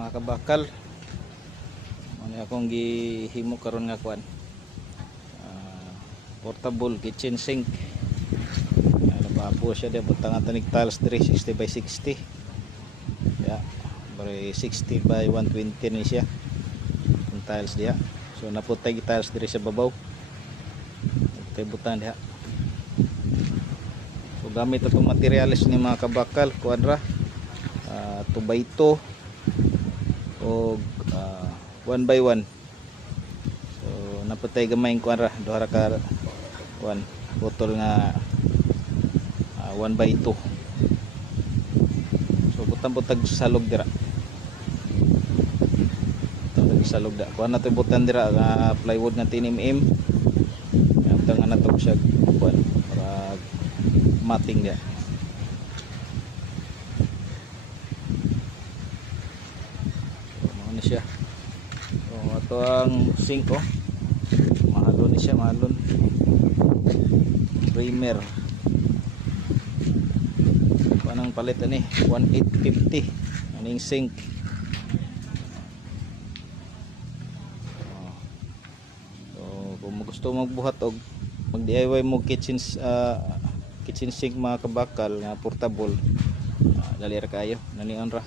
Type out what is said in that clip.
mga kabakal, ano akong gihimo karon nga kuan, portable kitchen sink. Napapo siya, butang ang tanig tiles 360 by 60, yeah, bari 60 by 120 ni siya yung tiles diha. So naputay tiles diri sa babaw, naputay butang diha. So gamit itong materialis ni mga kabakal, kuan ra, 2x2 o 1x1. So naputay gamay kuan ra, duha ra ka kuan botol nga 1x2. So butang-butang salog dira, butang salog da kuan nato butang dira nga plywood nga tinim-im, butang nga nato siya kuan para mating dia. So ano ni siya, so ato ang sink, mahalon ni siya, mahalon primer. Anong palit ani 1850 aning sink. So kung gusto magbuhat og mag DIY mo kitchen sink mga kabakal nga portable, dali ra kayo nanion ra.